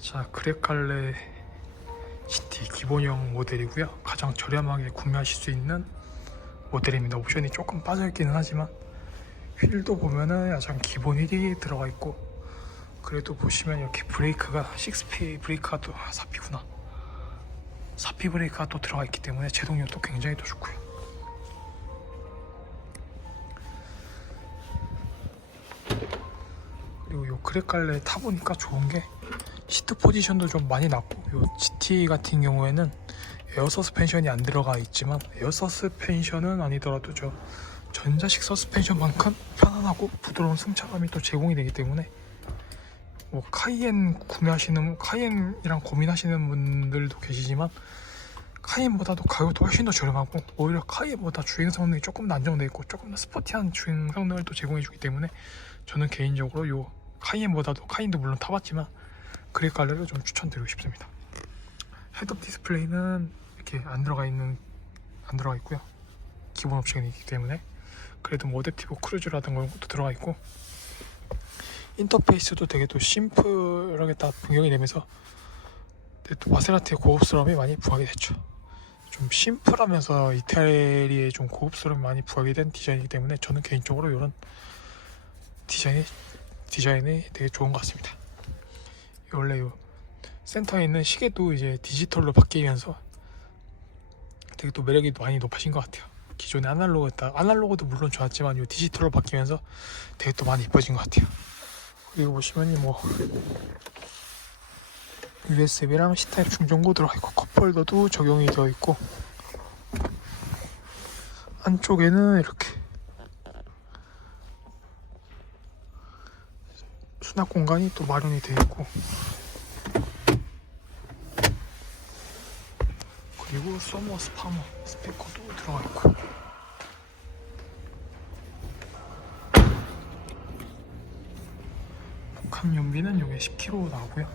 자, 그레칼레 GT 기본형 모델이고요. 가장 저렴하게 구매하실 수 있는 모델입니다. 옵션이 조금 빠져있기는 하지만 휠도 보면은 가장 기본 휠이 들어가 있고, 그래도 보시면 이렇게 브레이크가 6P 브레이크가 또 4P구나 4P 브레이크가 또 들어가 있기 때문에 제동력도 굉장히 또 좋고요. 그리고 요 그레칼레 타보니까 좋은 게 시트 포지션도 좀 많이 낮고, 요 GT 같은 경우에는 에어 서스펜션이 안 들어가 있지만 에어 서스펜션은 아니더라도 저 전자식 서스펜션만큼 편안하고 부드러운 승차감이 또 제공이 되기 때문에 뭐 카이엔이랑 고민하시는 분들도 계시지만 카이엔보다도 가격도 훨씬 더 저렴하고, 오히려 카이엔보다 주행 성능이 조금 더 안정되어 있고 조금 더 스포티한 주행 성능을 또 제공해 주기 때문에 저는 개인적으로 요 카이엔도 물론 타봤지만 그레칼레를 좀 추천드리고 싶습니다. 헤드업 디스플레이는 이렇게 안 들어가 있고요. 기본 옵션이기 때문에. 그래도 뭐 어댑티브 크루즈라든가 이런 것도 들어가 있고, 인터페이스도 되게 또 심플하게 다 변경이 되면서 또 마세라티의 고급스러움이 많이 부각이 됐죠. 좀 심플하면서 이태리의 좀 고급스러움이 많이 부각이 된 디자인이기 때문에 저는 개인적으로 이런 디자인이 되게 좋은 것 같습니다. 원래 요 센터에 있는 시계도 이제 디지털로 바뀌면서 되게 또 매력이 많이 높아진 것 같아요. 기존에 아날로그도 물론 좋았지만 요 디지털로 바뀌면서 되게 또 많이 이뻐진 것 같아요. 그리고 보시면 뭐 USB랑 C타입 충전구 들어가 있고, 컵홀더도 적용이 되어 있고, 안쪽에는 이렇게 수납 공간이 또 마련이 되어 있고, 그리고 서머 스파머 스피커도 들어가 있고, 복합 연비는 이게 10kg 나오고요.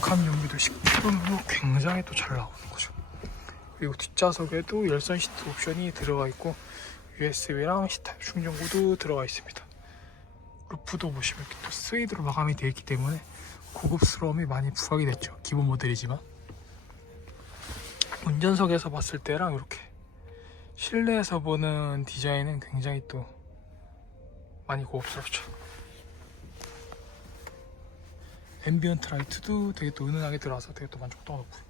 복합 연비도 10kg로 굉장히 또 잘 나오는 거죠. 그리고 뒷좌석에도 열선 시트 옵션이 들어가 있고, USB랑 C타입 충전구도 들어가 있습니다. 루프도 보시면 이렇게 또 스웨이드로 마감이 되어 있기 때문에 고급스러움이 많이 부각이 됐죠. 기본 모델이지만 운전석에서 봤을 때랑 이렇게 실내에서 보는 디자인은 굉장히 또 많이 고급스럽죠. 앰비언트 라이트도 되게 또 은은하게 들어와서 되게 또 만족도가 높고요.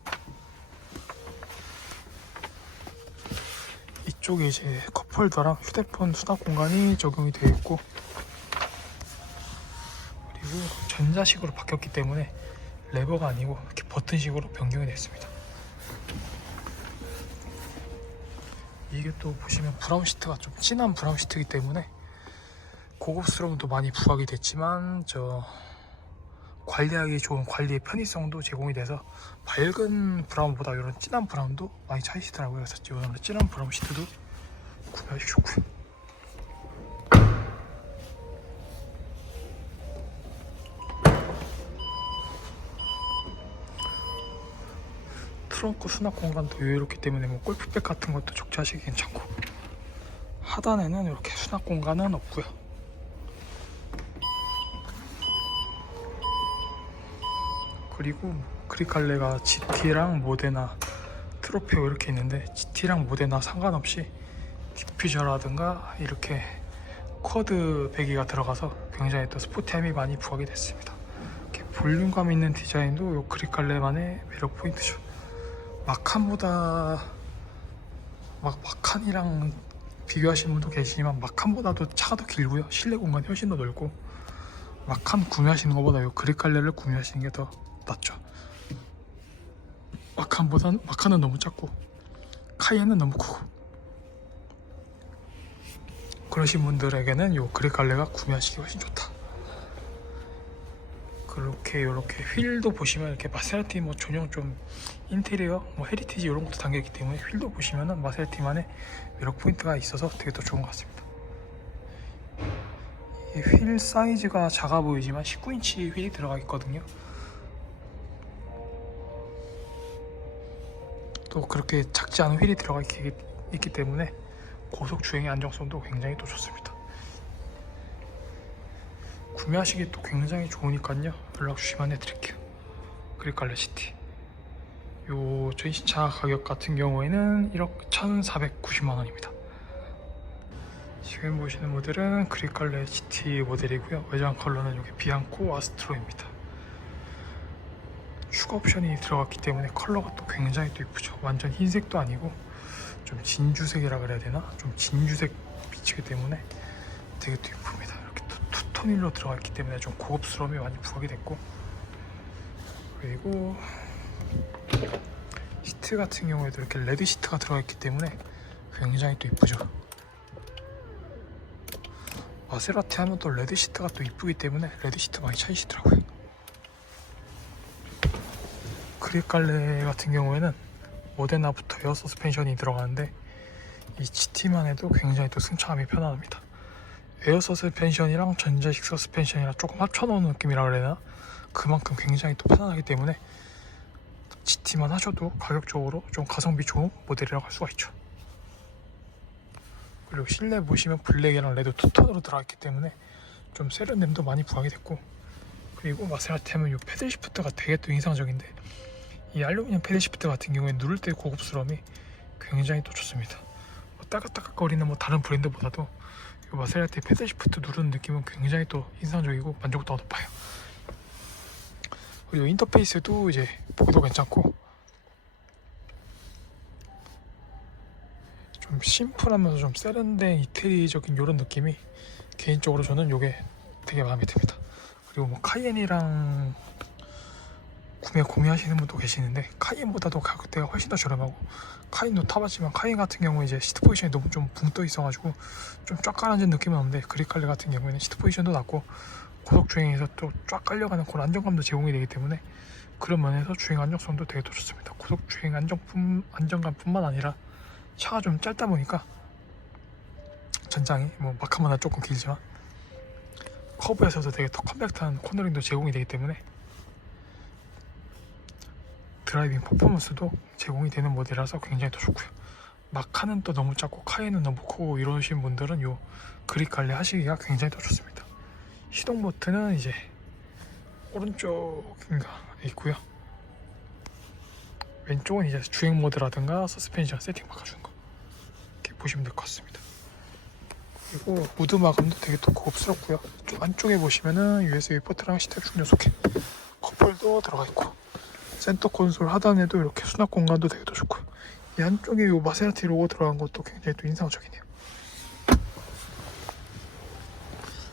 이쪽에 이제 컵홀더랑 휴대폰 수납 공간이 적용이 되어 있고, 그리고 전자식으로 바뀌었기 때문에 레버가 아니고 이렇게 버튼식으로 변경이 됐습니다. 이게 또 보시면 브라운 시트가 좀 진한 브라운 시트이기 때문에 고급스러움도 많이 부각이 됐지만 저 관리하기 좋은 관리의 편의성도 제공이 돼서 밝은 브라운보다 이런 진한 브라운도 많이 찾으시더라고요. 그래서 이런 진한 브라운 시트도 구매하시기 좋고요. 트렁크 수납 공간도 여유롭기 때문에 뭐 골프백 같은 것도 적재하시기 괜찮고, 하단에는 이렇게 수납 공간은 없고요. 그리고 그레칼레가 GT랑 모데나, 트로페오 이렇게 있는데 GT랑 모데나 상관없이 디퓨저라든가 이렇게 쿼드 배기가 들어가서 굉장히 또 스포티함이 많이 부각이 됐습니다. 이렇게 볼륨감 있는 디자인도 요 그레칼레만의 매력 포인트죠. 마칸이랑 비교하시는 분도 계시지만 마칸보다도 차가 더 길고요. 실내 공간이 훨씬 더 넓고, 마칸 구매하시는 것보다 요 그레칼레를 구매하시는 게 더 낫죠. 마칸은 너무 작고 카이엔은 너무 크고, 그러신 분들에게는 요 그레칼레가 구매하시기 훨씬 좋다. 이렇게 휠도 보시면 이렇게 마세라티 뭐 전용 좀 인테리어 뭐 헤리티지 이런 것도 담겨 있기 때문에 휠도 보시면은 마세라티만의 매력 포인트가 있어서 되게 더 좋은 것 같습니다. 이 휠 사이즈가 작아 보이지만 19인치 휠이 들어가 있거든요. 또 그렇게 작지 않은 휠이 들어가 있기 때문에 고속 주행의 안정성도 굉장히 또 좋습니다. 구매하시기 또 굉장히 좋으니까요. 연락 주시면 해드릴게요. 그릴갈래 시티. 요 전신차 가격 같은 경우에는 1억 1,490만 원입니다. 지금 보시는 모델은 그릴갈래 GT 모델이고요. 외장 컬러는 여기 비앙코 아스트로입니다. 추가 옵션이 들어갔기 때문에 컬러가 또 굉장히 또 이쁘죠. 완전 흰색도 아니고 좀 진주색이라 그래야 되나? 좀 진주색 비치기 때문에 되게 또 이쁩니다. 이렇게 또 투톤일로 들어가 있기 때문에 좀 고급스러움이 많이 부각이 됐고, 그리고 시트 같은 경우에도 이렇게 레드 시트가 들어가 있기 때문에 굉장히 또 이쁘죠. 마세라티 하면 또 레드 시트가 또 이쁘기 때문에 레드 시트 많이 찾으시더라고요. 그릴갈래 같은 경우에는 모데나부터 에어 서스펜션이 들어가는데 이 GT만 해도 굉장히 또 승차감이 편안합니다. 에어 서스펜션이랑 전자식 서스펜션이랑 조금 합쳐놓은 느낌이라 그래야 되나? 그만큼 굉장히 또 편안하기 때문에 GT만 하셔도 가격적으로 좀 가성비 좋은 모델이라고 할 수가 있죠. 그리고 실내 보시면 블랙이랑 레드 투톤으로 들어갔기 때문에 좀 세련됨도 많이 부각이 됐고, 그리고 마세라티 하면 이 패들 시프트가 되게 또 인상적인데 이 알루미늄 패들 시프트 같은 경우에 누를 때 고급스러움이 굉장히 또 좋습니다. 뭐 따깍따깍거리는 뭐 다른 브랜드보다도 이 마세라티 패들 시프트 누르는 느낌은 굉장히 또 인상적이고 만족도가 높아요. 그리고 인터페이스도 이제 보기도 괜찮고 좀 심플하면서 좀 세련된 이태리적인 이런 느낌이 개인적으로 저는 이게 되게 마음에 듭니다. 그리고 뭐 카이엔이랑 구매하시는 분도 계시는데 카이엔보다도 가격대가 훨씬 더 저렴하고, 카이엔도 타봤지만 카이엔 같은 경우에 이제 시트 포지션이 너무 좀 붕 떠 있어가지고 좀 쫙 가라앉은 느낌은 없는데 그릴갈래 같은 경우에는 시트 포지션도 낮고 고속 주행에서 또 쫙 깔려가는 그런 안정감도 제공이 되기 때문에 그런 면에서 주행 안정성도 되게 더 좋습니다. 고속 주행 안정감뿐만 아니라 차가 좀 짧다 보니까 전장이 뭐 마카마나 조금 길지만 커브에서도 되게 더 컴팩트한 코너링도 제공이 되기 때문에 드라이빙 퍼포먼스도 제공이 되는 모델이라서 굉장히 더 좋고요. 마카는 또 너무 작고 카이엔은 너무 크고 이러신 분들은 요 그릴갈래 하시기가 굉장히 더 좋습니다. 시동 버튼은 이제 오른쪽인가 있고요. 왼쪽은 이제 주행 모드라든가 서스펜션 세팅 바꿔주는 거 이렇게 보시면 될 것 같습니다. 그리고 무드 마감도 되게 또 고급스럽고요. 좀 안쪽에 보시면은 USB 포트랑 C타입 충전 소켓, 컵홀더 들어가 있고, 센터 콘솔 하단에도 이렇게 수납 공간도 되게 더 좋고요. 이 안쪽에 이 마세라티 로고 들어간 것도 굉장히 또 인상적이네요.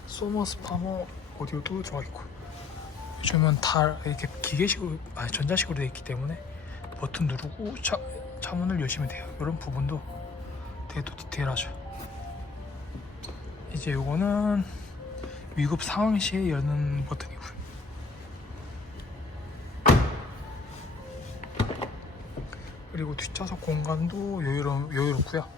소머스 파머 오디오도 들어가 있고, 요즘은 다 이렇게 기계식으로 전자식으로 되어 있기 때문에 버튼 누르고 차문을 여시면 돼요. 이런 부분도 되게 또 디테일하죠. 이제 요거는 위급 상황 시에 여는 버튼이고요. 그리고 뒷좌석 공간도 여유롭고요.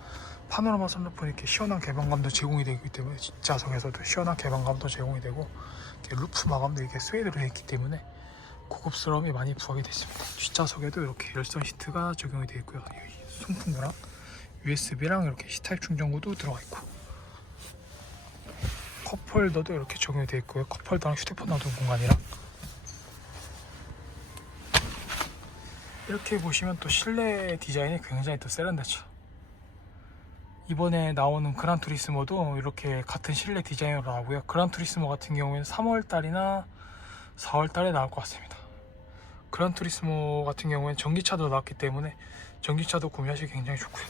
파노라마 선루프 이렇게 시원한 개방감도 제공이 되기 때문에 뒷좌석에서도 시원한 개방감도 제공이 되고, 루프 마감도 이렇게 스웨이드로 되어 있기 때문에 고급스러움이 많이 부각이 됐습니다. 뒷좌석에도 이렇게 열선 시트가 적용이 되어 있고요. 송풍구랑 USB랑 이렇게 C타입 충전구도 들어가 있고, 컵홀더도 이렇게 적용이 되어 있고요. 컵홀더랑 휴대폰 놔두는 공간이랑 이렇게 보시면 또 실내 디자인이 굉장히 또 세련되죠. 이번에 나오는 그란투리스모도 이렇게 같은 실내 디자인으로 나오고요. 그란투리스모 같은 경우에는 3월달이나 4월달에 나올 것 같습니다. 그란투리스모 같은 경우에는 전기차도 나왔기 때문에 전기차도 구매하시기 굉장히 좋고요.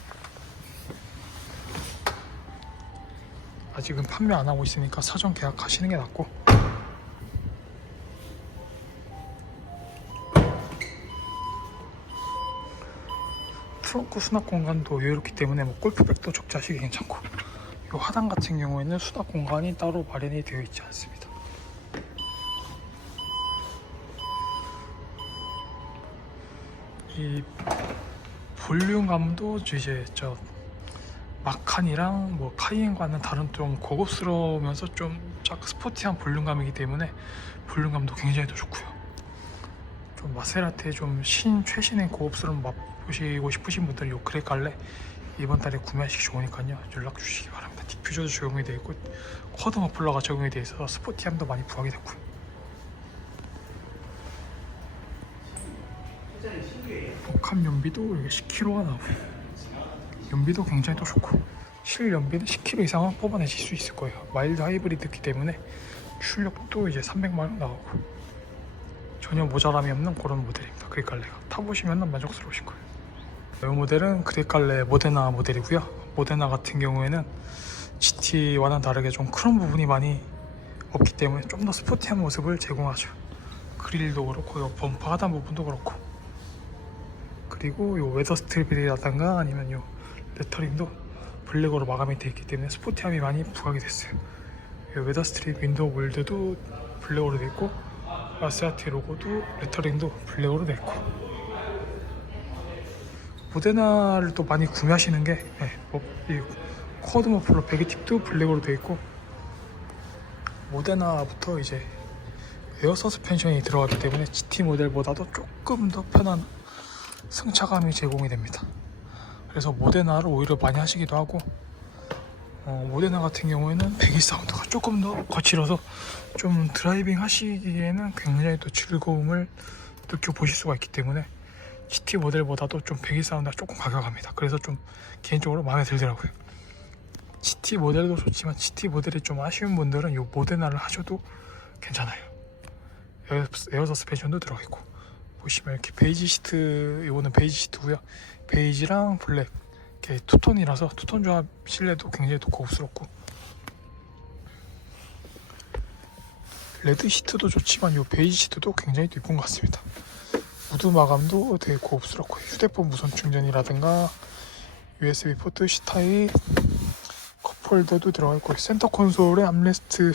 아직은 판매 안 하고 있으니까 사전 계약하시는 게 낫고, 트렁크 수납 공간도 여유롭기 때문에 뭐 골프백도 적재하시기 괜찮고, 이 하단 같은 경우에는 수납 공간이 따로 마련이 되어 있지 않습니다. 이 볼륨감도 이제 마칸이랑 뭐 카이엔과는 다른 좀 고급스러우면서 좀 스포티한 볼륨감이기 때문에 볼륨감도 굉장히 더 좋고요. 좀 마세라티의 좀 최신의 고급스러운 맛보시고 싶으신 분들은 요 그릴갈래 이번 달에 구매하시기 좋으니까요, 연락 주시기 바랍니다. 디퓨저도 적용이 되어 있고 쿼드 머플러가 적용이 되어 있어서 스포티함도 많이 부각이 됐고요. 복합 연비도 이게 10kg가 나오고요. 연비도 굉장히 또 좋고 실 연비는 10kg 이상은 뽑아내실 수 있을 거예요. 마일드 하이브리드이기 때문에 출력도 이제 300마력 나오고 전혀 모자람이 없는 그런 모델입니다. 그레이칼레가 타보시면 만족스러우실 거예요. 이 모델은 그레이칼레 모데나 모델이고요. 모데나 같은 경우에는 GT와는 다르게 좀 크롬 부분이 많이 없기 때문에 좀 더 스포티한 모습을 제공하죠. 그릴도 그렇고 요 범퍼 하단 부분도 그렇고 그리고 요 웨더 스트립이라든가 아니면 요 레터링도 블랙으로 마감이 되어 있기 때문에 스포티함이 많이 부각이 됐어요. 요 웨더 스트립 윈도우 몰드도 블랙으로 되어 있고 마세라티 로고도 레터링도 블랙으로 되어 있고 모데나를 또 많이 구매하시는 게 이 쿼드 머플러 배기 팁도 블랙으로 되어 있고 모데나부터 이제 에어 서스펜션이 들어가기 때문에 GT 모델보다도 조금 더 편한 승차감이 제공이 됩니다. 그래서 모데나를 오히려 많이 하시기도 하고 모데나 같은 경우에는 배기 사운드가 조금 더 거칠어서 좀 드라이빙 하시기에는 굉장히 또 즐거움을 느껴보실 수가 있기 때문에 GT 모델보다도 좀 배기 사운드가 조금 가격합니다. 그래서 좀 개인적으로 마음에 들더라고요. GT 모델도 좋지만 GT 모델이 좀 아쉬운 분들은 이 모데나를 하셔도 괜찮아요. 에어 서스펜션도 들어가 있고 보시면 이렇게 베이지 시트, 이거는 베이지 시트고요. 베이지랑 블랙 이렇게 투톤이라서 투톤 조합 실내도 굉장히 또 고급스럽고 레드 시트도 좋지만 이 베이지 시트도 굉장히 또 이쁜 것 같습니다. 무드 마감도 되게 고급스럽고 휴대폰 무선 충전이라든가 USB 포트 C타입 컵홀더도 들어가 있고 센터 콘솔에 암레스트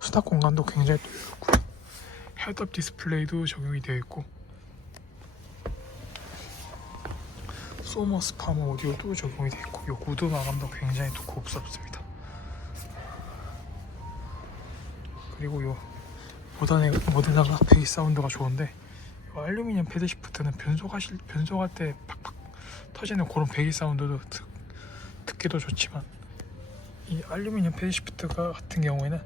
수납 공간도 굉장히 또 넓고요. 헤드업 디스플레이도 적용이 되어 있고 소머스 파머 오디오도 적용이 되어 있고 요 무드 마감도 굉장히 또 고급스럽습니다. 그리고 요 모데나가 베이스 사운드가 좋은데 요 알루미늄 패드 시프트는 변속할 때 팍팍 터지는 그런 베이스 사운드도 듣기도 좋지만 이 알루미늄 패드 시프트 같은 경우에는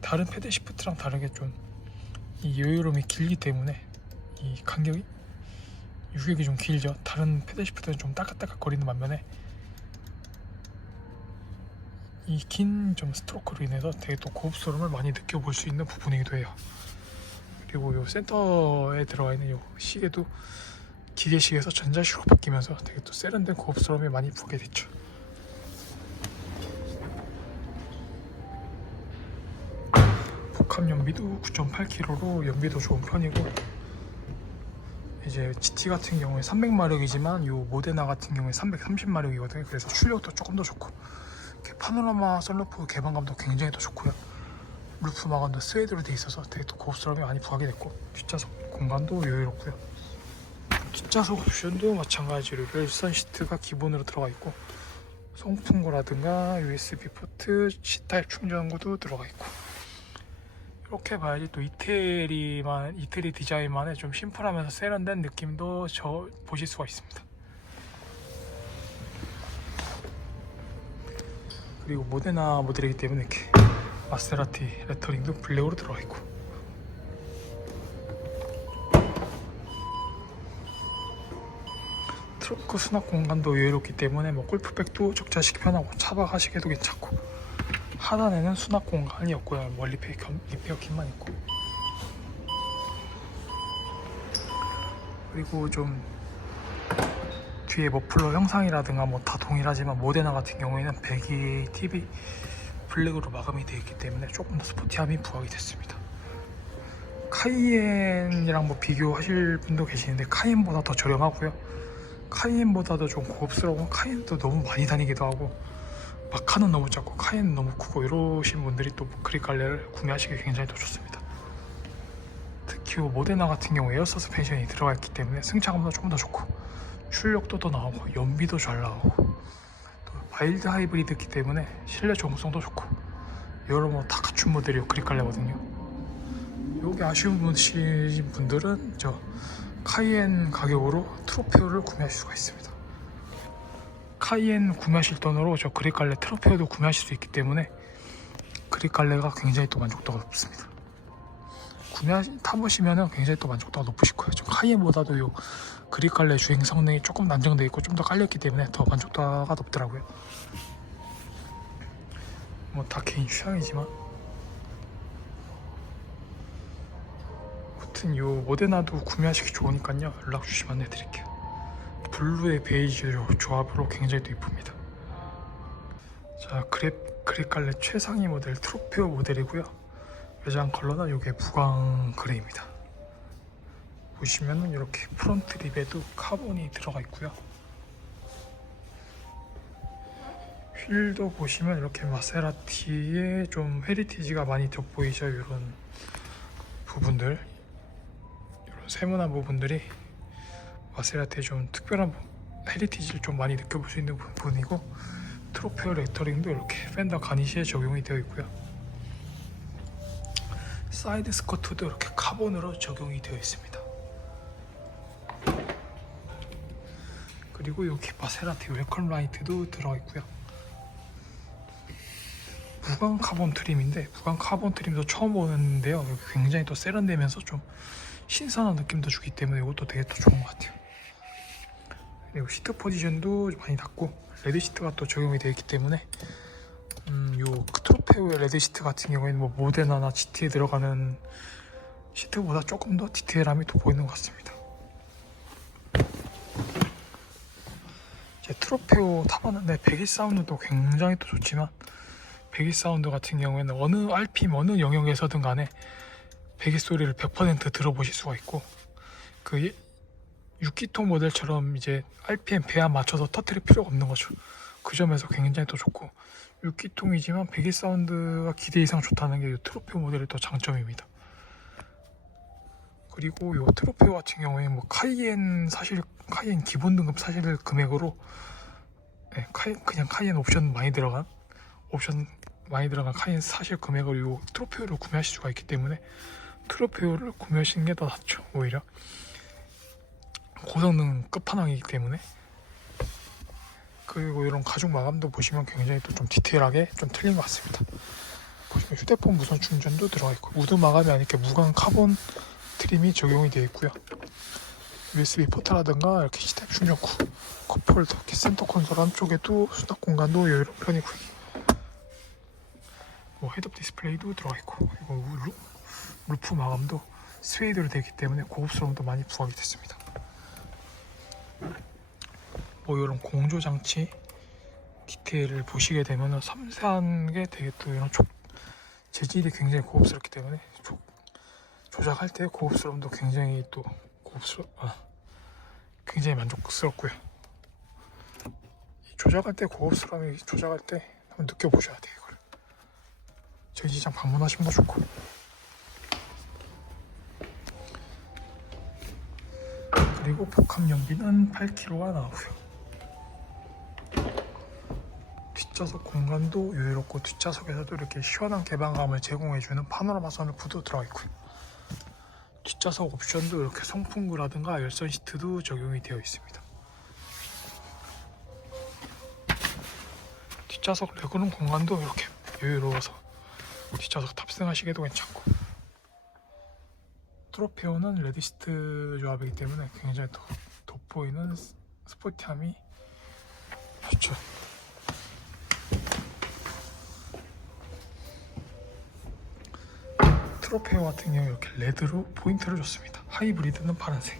다른 패드 시프트랑 다르게 좀 이 여유로움이 길기 때문에 이 간격이 유격이 좀 길죠. 다른 패드 시프트는 좀 따깍따깍 거리는 반면에 이 긴 좀 스트로크로 인해서 되게 또 고급스러움을 많이 느껴볼 수 있는 부분이기도 해요. 그리고 요 센터에 들어가 있는 요 시계도 기계식에서 전자식으로 바뀌면서 되게 또 세련된 고급스러움이 많이 보게 됐죠. 복합 연비도 9.8kg로 연비도 좋은 편이고 이제 GT 같은 경우에 300마력이지만 요 모데나 같은 경우에 330마력이거든요. 그래서 출력도 조금 더 좋고 파노라마 썬루프 개방감도 굉장히 더 좋고요. 루프 마감도 스웨이드로 돼 있어서 되게 또 고급스러움이 많이 부각이 됐고 뒷좌석 공간도 여유롭고요. 뒷좌석 옵션도 마찬가지로 열선 시트가 기본으로 들어가 있고 송풍구라든가 USB 포트, C타입 충전구도 들어가 있고 이렇게 봐야지 또 이태리 디자인만의 좀 심플하면서 세련된 느낌도 보실 수가 있습니다. 그리고 모데나 모델이기 때문에 이렇게 마세라티 레터링도 블랙으로 들어가 있고 트렁크 수납 공간도 여유롭기 때문에 뭐 골프백도 적재하시기 편하고 차박하시기도 괜찮고 하단에는 수납 공간이 없고요. 뭐 리페어 kit만 있고 그리고 좀 뒤에 머플러 형상이라든가 뭐 다 동일하지만 모데나 같은 경우에는 배기 팁이 블랙으로 마감이 되어 있기 때문에 조금 더 스포티함이 부각이 됐습니다. 카이엔이랑 뭐 비교하실 분도 계시는데 카이엔보다 더 저렴하고요. 카이엔보다도 좀 고급스러운 카이엔도 너무 많이 다니기도 하고 마카는 너무 작고 카이엔은 너무 크고 이러신 분들이 또 그레이칼레를 구매하시기 굉장히 더 좋습니다. 특히 모데나 같은 경우 에어 서스펜션이 들어가 있기 때문에 승차감도 조금 더 좋고 출력도 더 나오고 연비도 잘 나오고 또 마일드 하이브리드이기 때문에 실내 조무성도 좋고 여러 뭐 다 갖춘 모델이 그레이칼레거든요. 여기 아쉬운 분들은 저 카이엔 가격으로 트로페어를 구매하실 수가 있습니다. 카이엔 구매하실 돈으로 저 그립 갈래 트로페오도 구매하실 수 있기 때문에 그립 갈래가 굉장히 또 만족도가 높습니다. 타보시면은 굉장히 또 만족도가 높으실 거예요. 좀 카이엔보다도 요 그립 갈래 주행 성능이 조금 난정돼 있고 좀 더 깔렸기 때문에 더 만족도가 높더라고요. 뭐 다 개인 취향이지만 아무튼 요 모데나도 구매하시기 좋으니까요, 연락 주시면 안내드릴게요. 블루의 베이지 조합으로 굉장히 또 이쁩니다. 자, 그립 갈래 최상위 모델 트로페오 모델이고요. 외장 컬러는 이게 무광 그레이입니다. 보시면은 이렇게 프론트 립에도 카본이 들어가 있고요. 휠도 보시면 이렇게 마세라티의 좀 헤리티지가 많이 돋보이죠. 이런 부분들, 이런 세모난 부분들이 마세라티의 좀 특별한 헤리티지를 좀 많이 느껴볼 수 있는 부분이고, 트로페오 레터링도 이렇게 펜더 가니시에 적용이 되어 있고요. 사이드 스커트도 이렇게 카본으로 적용이 되어 있습니다. 그리고 여기 마세라티 웰컴 라이트도 들어가 있고요. 무광 카본 트림인데, 무광 카본 트림도 처음 보는데요, 여기 굉장히 또 세련되면서 좀 신선한 느낌도 주기 때문에 이것도 되게 또 좋은 것 같아요. 그리고 시트 포지션도 많이 닿고 레드 시트가 또 적용이 되어 있기 때문에 요 트로페오의 레드 시트 같은 경우에는 뭐 모데나나 GT에 들어가는 시트보다 조금 더 디테일함이 돋보이는 것 같습니다. 제 트로페오 타봤는데 배기 사운드도 굉장히 또 좋지만, 배기 사운드 같은 경우에는 어느 RPM 어느 영역에서든 간에 배기 소리를 100% 들어보실 수가 있고, 그 6기통 모델처럼 이제 RPM 배합 맞춰서 터뜨릴 필요가 없는 거죠. 그 점에서 굉장히 또 좋고, 6기통이지만 배기 사운드가 기대 이상 좋다는 게 이 트로페오 모델의 또 장점입니다. 그리고 이 트로페오 같은 경우에 뭐 카이엔 기본 등급 사실 금액으로 그냥 카이엔 옵션 많이 들어간 카이엔 사실 금액으로 이 트로페오를 구매하실 수가 있기 때문에 트로페오를 구매하시는 게 더 낫죠. 오히려 고성능 끝판왕이기 때문에. 그리고 이런 가죽 마감도 보시면 굉장히 또 좀 디테일하게 좀 틀린 것 같습니다. 보시면 휴대폰 무선 충전도 들어가 있고, 우드 마감이 아니게 무광 카본 트림이 적용이 되어 있고요. USB 포트라든가 이렇게 C타입 충전구, 컵홀더, 이렇게 센터 콘솔 안쪽에도 수납 공간도 여유로운 편이고요. 뭐 헤드업 디스플레이도 들어가 있고, 그리고 루프 마감도 스웨이드로 되어 있기 때문에 고급스러움도 많이 부각이 됐습니다. 뭐 이런 공조 장치 디테일을 보시게 되면 섬세한 게 되게 또 이런 재질이 굉장히 고급스럽기 때문에 조작할 때 고급스러움도 굉장히 또 굉장히 만족스럽고요. 조작할 때 고급스러움이 조작할 때 한번 느껴보셔야 돼요. 이걸 저희 시장 방문하시면 더 좋고. 그리고 복합 연비는 8kg가 나오고요. 뒷좌석 공간도 여유롭고, 뒷좌석에서도 이렇게 시원한 개방감을 제공해주는 파노라마 선루프도 들어가 있고요. 뒷좌석 옵션도 이렇게 송풍구라든가 열선 시트도 적용이 되어 있습니다. 뒷좌석 레그룸 공간도 이렇게 여유로워서 뒷좌석 탑승하시기도 괜찮고, 트로페오는 레드시트 조합이기 때문에 굉장히 더 돋보이는 스포티함이 좋죠. 트로페오 같은 경우 이렇게 레드로 포인트를 줬습니다. 하이브리드는 파란색.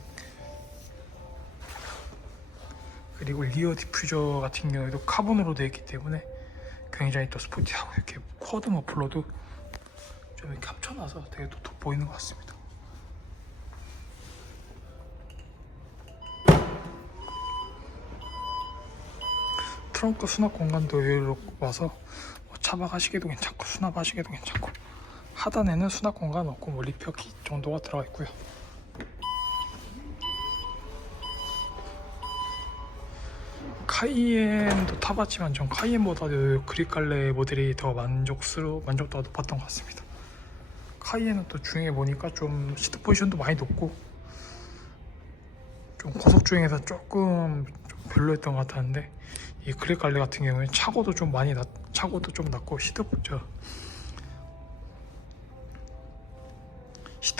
그리고 리어 디퓨저 같은 경우에도 카본으로 되어 있기 때문에 굉장히 또 스포티하고, 이렇게 쿼드 머플러도 좀 이렇게 합쳐놔서 되게 또 돋보이는 것 같습니다. 트렁크 수납 공간도 여유롭고 와서 차박하시기도 괜찮고 수납하시기도 괜찮고, 하단에는 수납 공간 없고 뭐 리펴기 정도가 들어가 있고요. 카이엔도 타봤지만 전 카이엔보다도 그립 갈래 모델이 더 만족도가 높았던 것 같습니다. 카이엔은 또 주행해 보니까 좀 시트 포지션도 많이 높고 좀 고속 주행에서 조금 좀 별로였던 것 같았는데, 이 그릭 갈래 같은 경우에 차고도 좀 차고도 좀 낮고 시트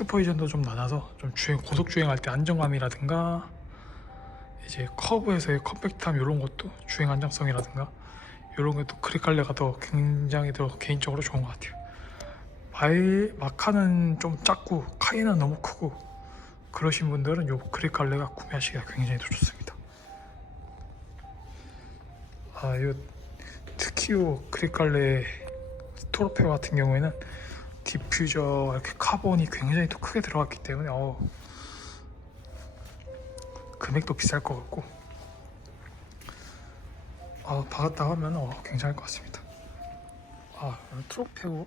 포지션도 좀 낮아서 좀 고속 주행할 때 안정감이라든가 이제 커브에서의 컴팩트함 이런 것도 주행 안정성이라든가 이런 것도 그릭 갈래가 더 굉장히 더 개인적으로 좋은 것 같아요. 마카는 좀 작고 카이는 너무 크고 그러신 분들은 요 그릭 갈래가 구매하시기가 굉장히 더 좋습니다. 요 특히 요 그릭 갈래 토르페오 같은 경우에는 디퓨저 이렇게 카본이 굉장히 또 크게 들어갔기 때문에 금액도 비쌀 것 같고 박았다 하면 굉장할 것 같습니다. 트로페오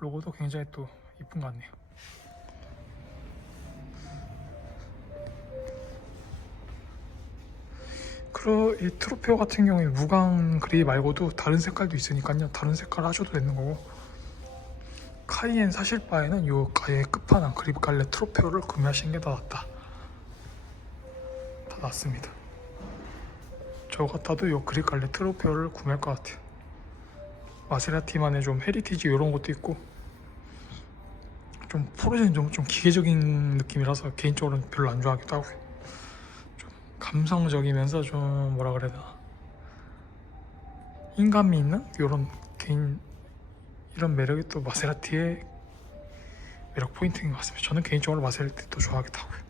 로고도 굉장히 또 이쁜 것 같네요. 이 트로페오 같은 경우에 무광 그레이 말고도 다른 색깔도 있으니까요. 다른 색깔 하셔도 되는 거고 카이엔 사실 바에는 요 가의 끝판왕 그립 갈래 트로페오를 구매하시는 게 더 낫다. 다 낫습니다. 저 같아도 요 그립 갈래 트로페오를 구매할 것 같아요. 마세라티만의 좀 헤리티지 이런 것도 있고 좀 포르쉐는 좀 기계적인 느낌이라서 개인적으로는 별로 안 좋아하기도 하고요. 좀 감성적이면서 좀 뭐라 그래야 되나 인간미 있는 이런 매력이 또 마세라티의 매력 포인트인 것 같습니다. 저는 개인적으로 마세라티 더 좋아하기도 하고요.